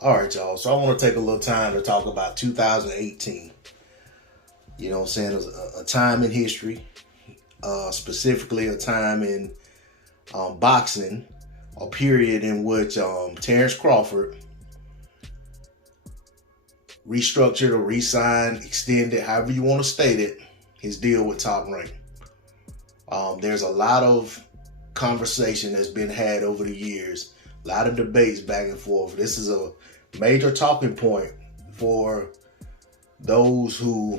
All right, y'all. So I want to take a little time to talk about 2018. You know what I'm saying? It was a time in history, specifically a time in boxing, a period in which Terence Crawford restructured or re-signed, extended, however you want to state it, his deal with Top Rank. There's a lot of conversation that's been had over the years, a lot of debates back and forth. This is a major talking point for those who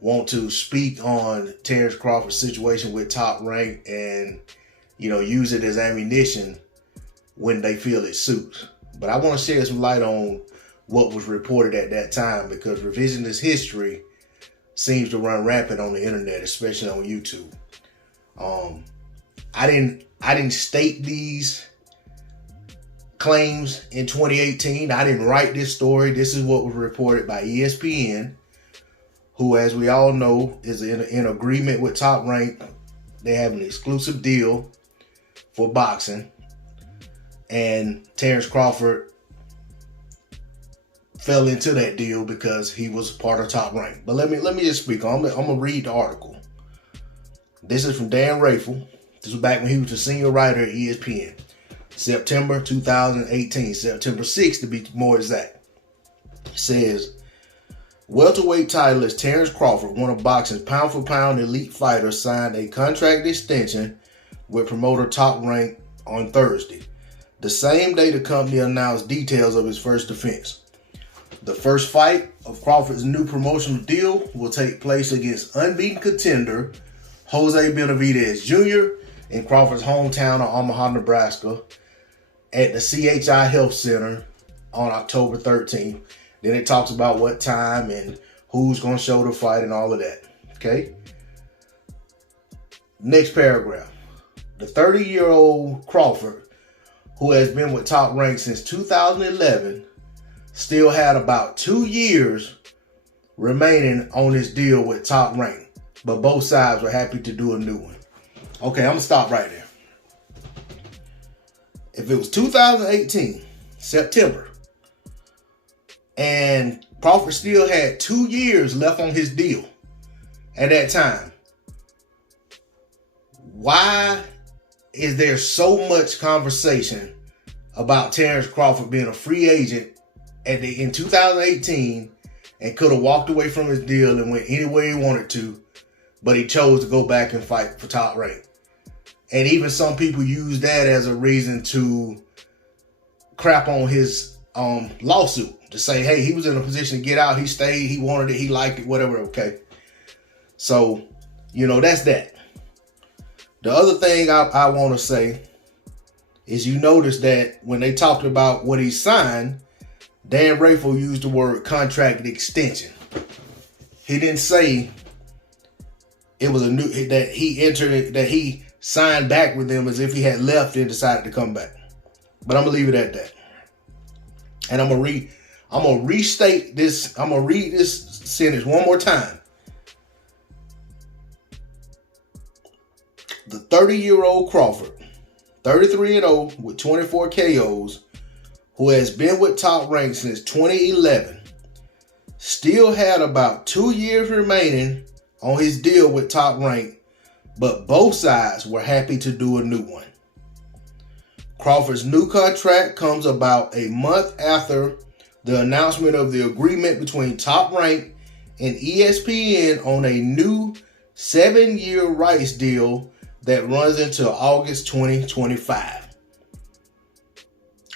want to speak on Terence Crawford's situation with Top Rank and, use it as ammunition when they feel it suits. But I want to shed some light on what was reported at that time, because revisionist history seems to run rampant on the internet, especially on YouTube. I didn't state these claims in 2018. I didn't write this story. This is what was reported by ESPN, who, as we all know, is in agreement with Top Rank. They have an exclusive deal for boxing, and Terence Crawford fell into that deal because he was part of Top Rank. But let me just speak. I'm gonna read the article. This is from Dan Rafel. This was back when he was a senior writer at ESPN. September 2018, September 6th to be more exact. It says, welterweight titleist Terence Crawford, one of boxing's pound-for-pound elite fighters, signed a contract extension with promoter Top Rank on Thursday, the same day the company announced details of his first defense. The first fight of Crawford's new promotional deal will take place against unbeaten contender Jose Benavidez Jr. in Crawford's hometown of Omaha, Nebraska, at the CHI Health Center on October 13th. Then it talks about what time and who's going to show the fight and all of that. Okay? Next paragraph. The 30-year-old Crawford, who has been with Top Rank since 2011, still had about 2 years remaining on his deal with Top Rank, but both sides were happy to do a new one. Okay, I'm going to stop right there. If it was 2018, September, and Crawford still had 2 years left on his deal at that time, why is there so much conversation about Terence Crawford being a free agent in 2018 and could have walked away from his deal and went anywhere he wanted to, but he chose to go back and fight for Top Rank? And even some people use that as a reason to crap on his lawsuit, to say, hey, he was in a position to get out, he stayed, he wanted it, he liked it, whatever. Okay. So, that's that. The other thing I want to say is, you notice that when they talked about what he signed, Dan Rafel used the word contract extension. He didn't say it was that he signed back with them as if he had left and decided to come back. But I'm gonna leave it at that. And I'm gonna restate this. I'm gonna read this sentence one more time. The 30-year-old Crawford, 33-0 with 24 KOs, who has been with Top Rank since 2011, still had about 2 years remaining on his deal with Top Rank, but both sides were happy to do a new one. Crawford's new contract comes about a month after the announcement of the agreement between Top Rank and ESPN on a new 7-year rights deal that runs into August 2025.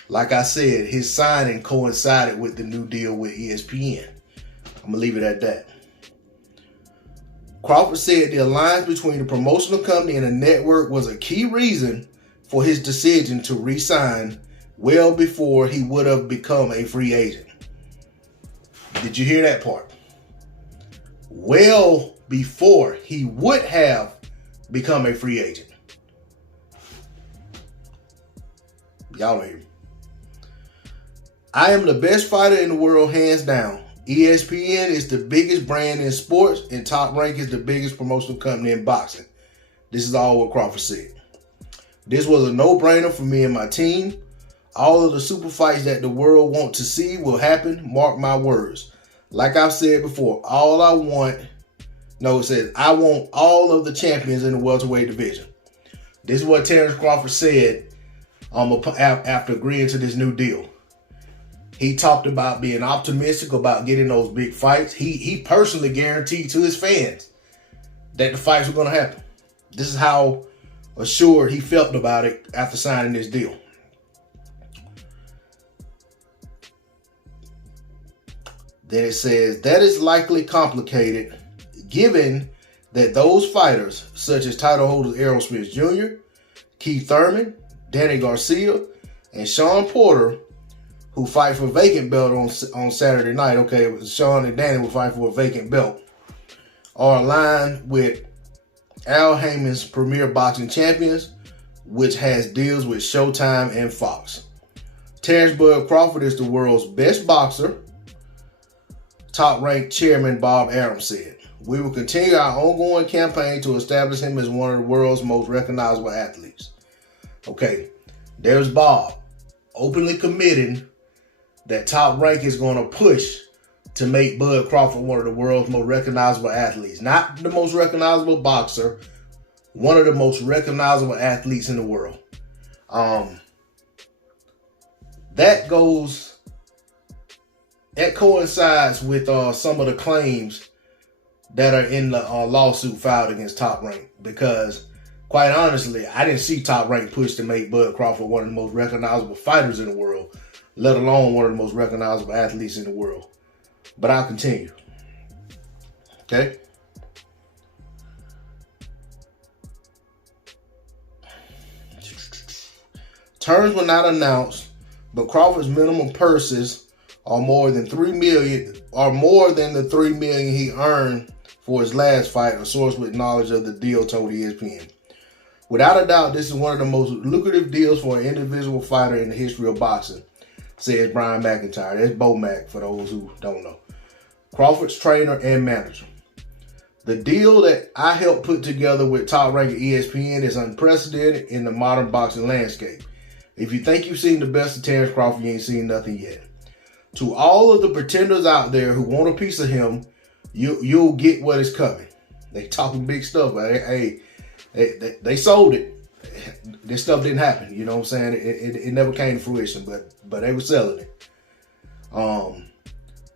Like I said, his signing coincided with the new deal with ESPN. I'm going to leave it at that. Crawford said the alliance between the promotional company and the network was a key reason for his decision to re-sign well before he would have become a free agent. Did you hear that part? Well before he would have become a free agent. Y'all don't hear me. I am the best fighter in the world, hands down. ESPN is the biggest brand in sports, and Top Rank is the biggest promotional company in boxing. This is all what Crawford said. This was a no-brainer for me and my team. All of the super fights that the world wants to see will happen. Mark my words. Like I've said before, I want all of the champions in the welterweight division. This is what Terence Crawford said after agreeing to this new deal. He talked about being optimistic about getting those big fights. He personally guaranteed to his fans that the fights were going to happen. This is how assured he felt about it after signing this deal. Then it says, that is likely complicated given that those fighters, such as title holders Errol Spence Jr., Keith Thurman, Danny Garcia, and Sean Porter, who fight for a vacant belt on Saturday night. Okay, Sean and Danny will fight for a vacant belt, are aligned with Al Haymon's Premier Boxing Champions, which has deals with Showtime and Fox. Terence Bud Crawford is the world's best boxer, top-ranked chairman Bob Arum said. We will continue our ongoing campaign to establish him as one of the world's most recognizable athletes. Okay, there's Bob openly committing that Top Rank is going to push to make Bud Crawford one of the world's most recognizable athletes. Not the most recognizable boxer, one of the most recognizable athletes in the world. That coincides with some of the claims that are in the lawsuit filed against Top Rank, because quite honestly, I didn't see Top Rank push to make Bud Crawford one of the most recognizable fighters in the world, let alone one of the most recognizable athletes in the world. But I'll continue. Okay? Terms were not announced, but Crawford's minimum purses are more than $3 million, or more than the $3 million he earned for his last fight, a source with knowledge of the deal told ESPN. Without a doubt, this is one of the most lucrative deals for an individual fighter in the history of boxing, says Brian McIntyre. That's Bo Mac for those who don't know. Crawford's trainer and manager. The deal that I helped put together with Top Rank at ESPN is unprecedented in the modern boxing landscape. If you think you've seen the best of Terence Crawford, you ain't seen nothing yet. To all of the pretenders out there who want a piece of him, you'll get what is coming. They talking big stuff, but they sold it. This stuff didn't happen. You know what I'm saying? It never came to fruition, but they were selling it.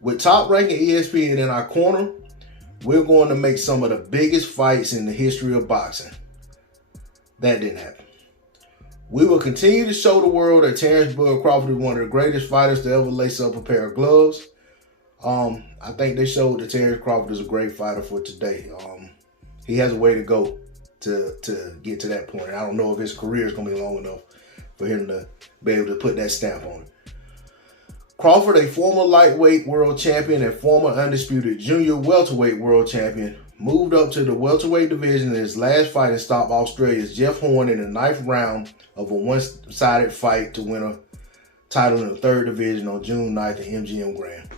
With Top Rank and ESPN in our corner, we're going to make some of the biggest fights in the history of boxing. That didn't happen. We will continue to show the world that Terence Bud Crawford is one of the greatest fighters to ever lace up a pair of gloves. I think they showed that Terence Crawford is a great fighter for today. He has a way to go to get to that point. I don't know if his career is going to be long enough for him to be able to put that stamp on it. Crawford, a former lightweight world champion and former undisputed junior welterweight world champion, moved up to the welterweight division in his last fight and stopped Australia's Jeff Horn in the 9th round of a one-sided fight to win a title in the 3rd division on June 9th at MGM Grand.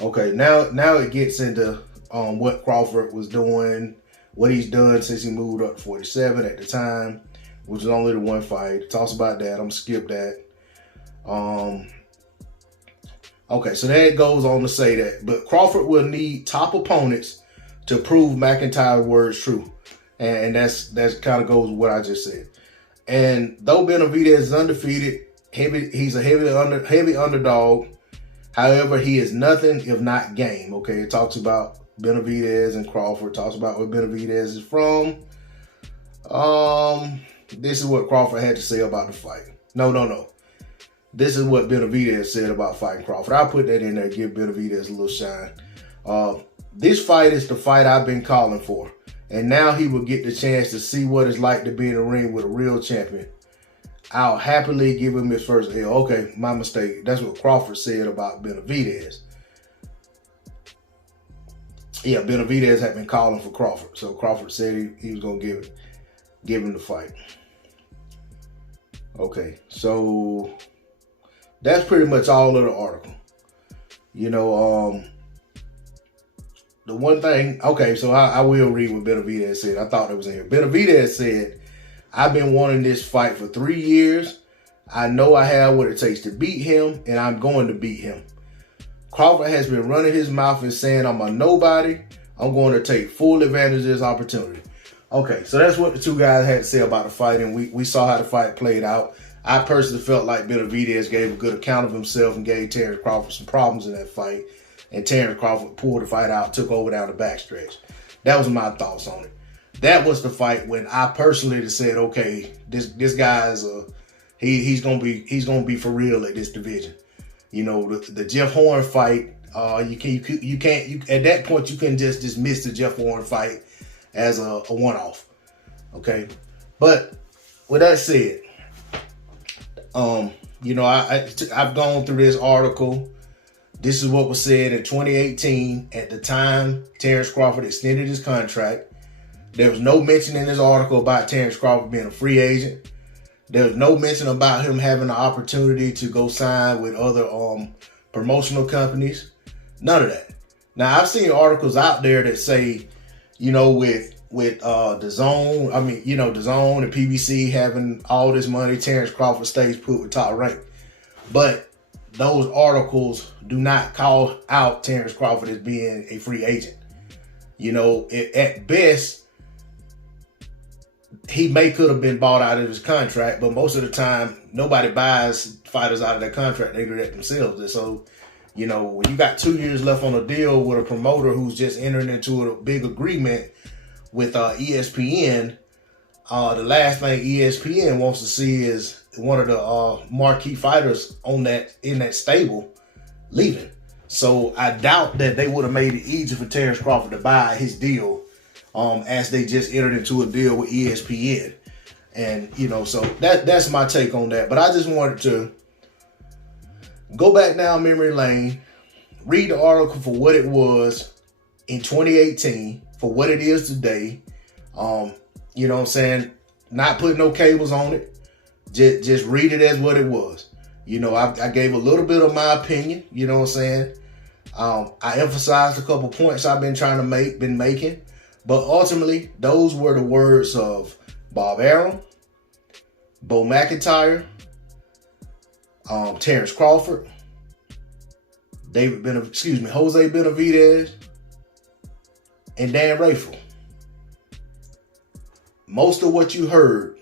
Okay, now it gets into what Crawford was doing, what he's done since he moved up to 47 at the time, which is only the one fight. It talks about that. I'm going to skip that. Okay, so there it goes on to say that. But Crawford will need top opponents to prove McIntyre's words true. And that's kind of goes with what I just said. And though Benavidez is undefeated, he's a heavy underdog. However, he is nothing if not game. Okay, it talks about Benavidez and Crawford. Talks about where Benavidez is from. This is what Crawford had to say about the fight. No. This is what Benavidez said about fighting Crawford. I'll put that in there, give Benavidez a little shine. This fight is the fight I've been calling for. And now he will get the chance to see what it's like to be in the ring with a real champion. I'll happily give him his first L. Okay, my mistake. That's what Crawford said about Benavidez. Yeah, Benavidez had been calling for Crawford. So Crawford said he was going to give him the fight. Okay, so that's pretty much all of the article. You know, the one thing, okay, so I will read what Benavidez said. I thought it was in here. Benavidez said, I've been wanting this fight for 3 years. I know I have what it takes to beat him, and I'm going to beat him. Crawford has been running his mouth and saying I'm a nobody. I'm going to take full advantage of this opportunity. Okay, so that's what the two guys had to say about the fight, and we saw how the fight played out. I personally felt like Benavidez gave a good account of himself and gave Terence Crawford some problems in that fight. And Terence Crawford pulled the fight out, took over down the backstretch. That was my thoughts on it. That was the fight when I personally said, okay, this guy's he's gonna be for real at this division. You know, the Jeff Horn fight, you can't at that point you couldn't just dismiss the Jeff Horn fight as a one-off. Okay, but with that said, you know, I've gone through this article. This is what was said in 2018. At the time, Terence Crawford extended his contract. There was no mention in this article about Terence Crawford being a free agent. There was no mention about him having the opportunity to go sign with other promotional companies. None of that. Now, I've seen articles out there that say, you know, with DAZN, DAZN and PBC having all this money, Terence Crawford stays put with Top Rank. But those articles do not call out Terence Crawford as being a free agent. You know, at best, he could have been bought out of his contract, but most of the time, nobody buys fighters out of their contract. They do that themselves. And so, you know, when you got 2 years left on a deal with a promoter who's just entering into a big agreement with ESPN, the last thing ESPN wants to see is one of the marquee fighters in that stable leaving. So I doubt that they would have made it easy for Terence Crawford to buy his deal as they just entered into a deal with ESPN. And, you know, so that's my take on that. But I just wanted to go back down memory lane, read the article for what it was in 2018, for what it is today. You know what I'm saying? Not putting no cables on it. Just read it as what it was. You know, I gave a little bit of my opinion, you know what I'm saying? I emphasized a couple points I've been making. But ultimately, those were the words of Bob Arum, Bo McIntyre, Terence Crawford, Jose Benavidez, and Dan Rafael. Most of what you heard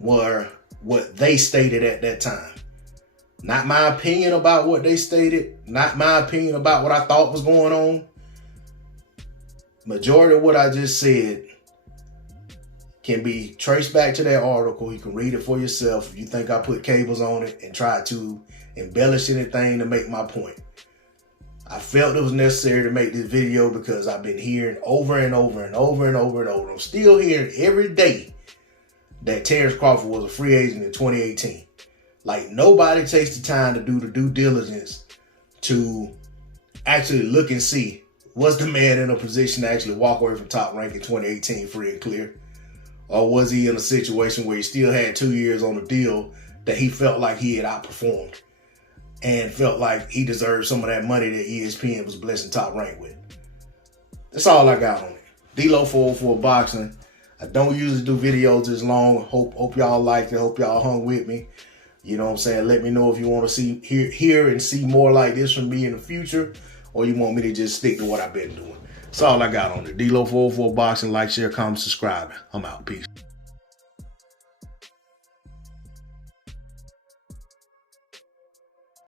were what they stated at that time. Not my opinion about what they stated, not my opinion about what I thought was going on. Majority of what I just said can be traced back to that article. You can read it for yourself if you think I put cables on it and tried to embellish anything to make my point. I felt it was necessary to make this video because I've been hearing over and over and over and over and over. I'm still hearing every day that Terence Crawford was a free agent in 2018. Like, nobody takes the time to do the due diligence to actually look and see, was the man in a position to actually walk away from Top Rank in 2018 free and clear? Or was he in a situation where he still had 2 years on the deal that he felt like he had outperformed and felt like he deserved some of that money that ESPN was blessing Top Rank with? That's all I got on it. D-Lo 404 Boxing. I don't usually do videos this long. Hope y'all liked it. Hope y'all hung with me. You know what I'm saying? Let me know if you want to hear and see more like this from me in the future, or you want me to just stick to what I've been doing. That's all I got on it. D-Lo 404 Boxing. Like, share, comment, subscribe. I'm out. Peace.